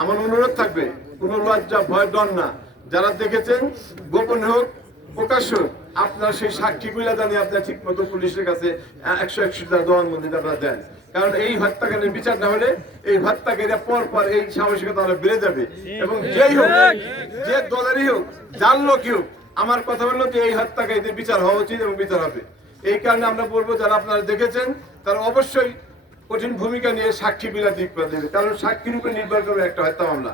আমার অনুরোধ থাকবে, কোনো লজ্জা, ভয় ডর না। যারা দেখেছেন, গোপন হোক প্রকাশ্য আপনারা সেই সাক্ষীগুলা জানিয়ে আপনারা ঠিক মতো পুলিশের কাছে একশো একশো টাকা জবানবন্দি আপনারা দেন। কারণ এই হত্যাকাণ্ডের বিচার না হলে এই হত্যাকারীরা পর পর এই সাহসিকতা আরও বেড়ে যাবে। এবং যেই হোক, যে দলেরই হোক, যার লোকই হোক, আমার কথা হলো যে এই হত্যাকারীদের বিচার হওয়া উচিত এবং বিচার হবে। এই কারণে আমরা বলব, যারা আপনারা দেখেছেন, তারা অবশ্যই কঠিন ভূমিকা নিয়ে সাক্ষী বিলা দিক দেবে। কারণ সাক্ষীর উপরে নির্ভর করবে একটা হত্যা মামলা।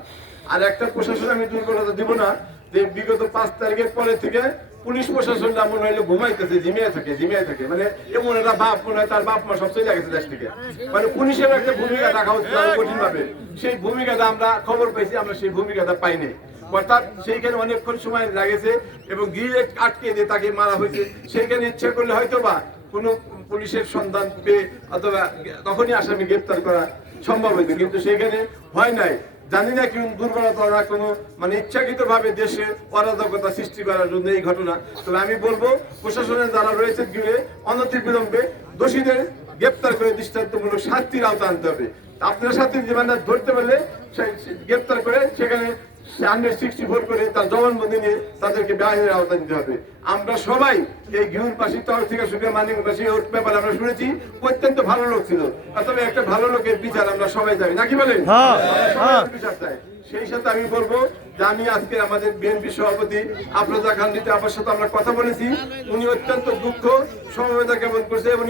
আর একটা প্রশাসন আমি দুর্বলতা দিব না, যে বিগত পাঁচ তারিখের পরে থেকে পুলিশ প্রশাসন এমন হইলে ঘুমাইতেছে জিমিয়ে থাকে জিমিয়ে থাকে। মানে এমন একটা বাপ, মনে হয় তার বাপ মা সব চলে গেছে দেশ থেকে। মানে পুলিশের একটা ভূমিকা রাখা হচ্ছে কঠিন ভাবে সেই ভূমিকাটা আমরা খবর পাইছি, আমরা সেই ভূমিকাটা পাইনি। অর্থাৎ সেইখানে অনেকক্ষণ সময় লাগেছে এবং গিলে আটকে দিয়ে তাকে মারা হয়েছে। সেইখানে ইচ্ছে করলে হয়তো বা কোনো পুলিশের সন্ধান পেয়ে অথবা তখনই আসামি গ্রেপ্তার করা সম্ভব হইতো কিন্তু সেখানে হয় নাই। জানি না কোন দুর্বলতা কোনো মানে ইচ্ছাকৃত ভাবে দেশে অরাজকতা সৃষ্টি করার জন্য এই ঘটনা। তবে আমি বলব, প্রশাসনের যারা রয়েছে গিয়ে অনতি বিলম্বে দোষীদের গ্রেপ্তার করে দৃষ্টান্তমূলক শাস্তির আওতা আনতে হবে। আপনার সাথে জীবনটা ধরতে পারলে গ্রেপ্তার করে সেখানে হান্ড্রেড সিক্সটি ফোর করে তার জবানবন্দি নিয়ে তাদেরকে বেআইনের আওতা দিতে হবে। আমরা সবাই এই ঘিউরপাশি তরফ থেকে সুখে মানিকবাসী ওর ব্যাপারে আমরা শুনেছি অত্যন্ত ভালো লোক ছিল। তবে একটা ভালো লোকের বিচার আমরা সবাই জানি। নাকি বলেন? হ্যাঁ, হ্যাঁ। বিচার চাই। সেই সাথে আমি বলব যে আমি আজকে আমাদের বিএনপি সভাপতি আফরোজা খান দিতে আপনার সাথে আমরা কথা বলেছি। উনি অত্যন্ত দুঃখ সমবেদনা জ্ঞাপন করছে এবং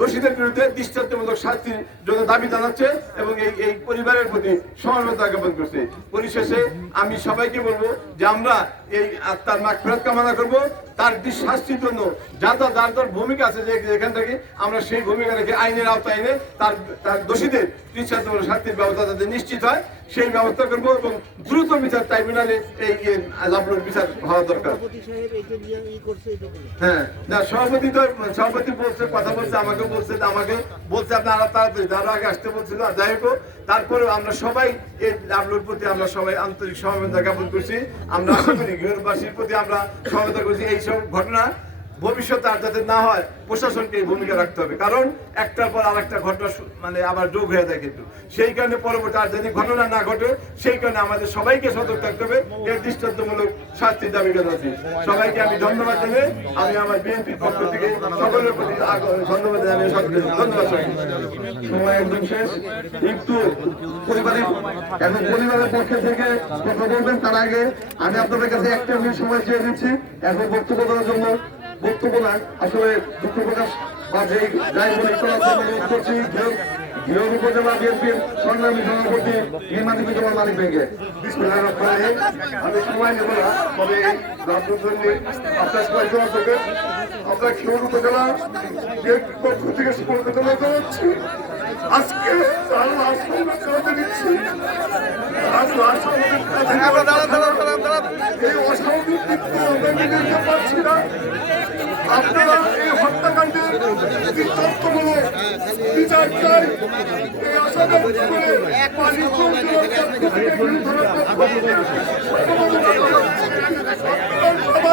দোষীদের বিরুদ্ধে দৃষ্টান্তমূলক শাস্তির জন্য দাবি জানাচ্ছে এবং এই এই পরিবারের প্রতি সমবেদনা জ্ঞাপন করছে পরিশেষে আমি সবাইকে বলব যে আমরা এই আত্মার মাগ ফেরত কামনা করব তার শাস্তির জন্য যা যা যার যার ভূমিকা আছে যে এখান থেকে আমরা সেই ভূমিকা রেখে আইনের আওতায় এনে তার তার দোষীদের দৃষ্টান্তমূলক শাস্তির ব্যবস্থা যাতে নিশ্চিত হয় সেই ব্যবস্থা করব এবং দ্রুত বিচার ট্রাইব্যুনালে এই লাভলুর বিচার হওয়া দরকার। হ্যাঁ না সভাপতি তো সভাপতি বলছে কথা বলছে আমাকে বলছে আমাকে, বলছে আপনারা তাড়াতাড়ি তারা আগে আসতে বলছিল যাই হোক তারপরে আমরা সবাই এই ডাবলুর প্রতি আমরা সবাই আন্তরিক সমবেদনা জ্ঞাপন করছি। আমরা আশা করি গৃহবাসীর প্রতি আমরা সমবেদনা করছি। এইসব ঘটনা ভবিষ্যতে আর যাতে না হয়, প্রশাসনকে ভূমিকা রাখতে হবে। কারণ একটার পর আর একটা ঘটনা মানে আবার যোগ হয়ে যায় কিন্তু। সেই কারণে পরবর্তী আর যদি ঘটনা না ঘটে, সেই কারণে আমাদের সবাইকে সতর্ক থাকতে হবে। এর দৃষ্টান্তমূলক শাস্তির দাবি জানাচ্ছি সবাইকে আমি ধন্যবাদ জানিয়ে আমি আমার বিএনপির পক্ষ থেকে সকলের প্রতি ধন্যবাদ জানিয়ে ধন্যবাদ। সময় একদম শেষ। একটু পরিবারের এখন পরিবারের পক্ষ থেকে কথা বলবেন তার আগে। আমি আপনাদের কাছে একটা মিনিট সময় চেয়ে দিচ্ছি এখন বক্তব্য দেওয়ার জন্য বক্তব্য না আসলে দুঃখ প্রকাশ বা যে যাই বলে করছি উপজেলা বিএনপির সংগ্রামী মালিক ব্যাংকে। আমি সময় নেব না, তবে আপনার সময় দেওয়া হবে আমরা পক্ষ থেকে শুভকামনা জানাচ্ছি। আজকে তার লাশ কাঁদে দিচ্ছি। তার লাশ এই অস্বাভাবিক মৃত্যু আমরা মেনে নিতে পারছি না আপনারা এই হত্যাকাণ্ডের বিতর্কমূলক বিচার চাই এই পানি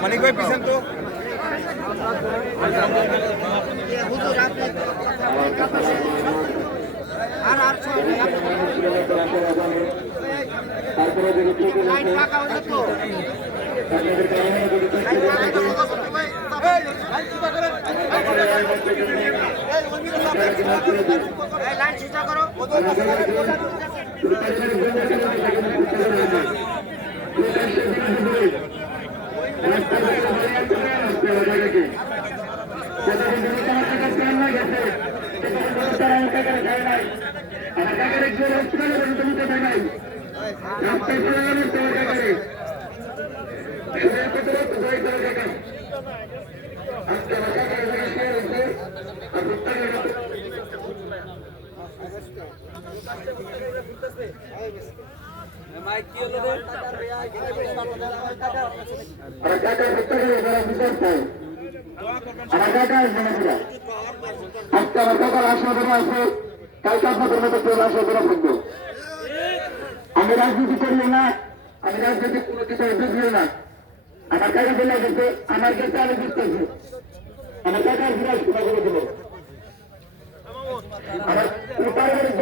মানিক ভাই পিছন তো আপনি লাইন ফাঁকা হলো তো লাইন ফাঁকা হলো তো, ভাই, ভাই, লাইন সোজা করো। এই, লাইন সোজা করো আজকে আমার কাকা হত্যা করে যারা বিচার চাই আমার কাকা মনে করা আমি রাজনীতি করিও না আমি রাজনীতি কোনো কিছু বুঝিও না আমার গেছে আমার কাছে আমি বুঝতেছি আমার করে Alat berubah.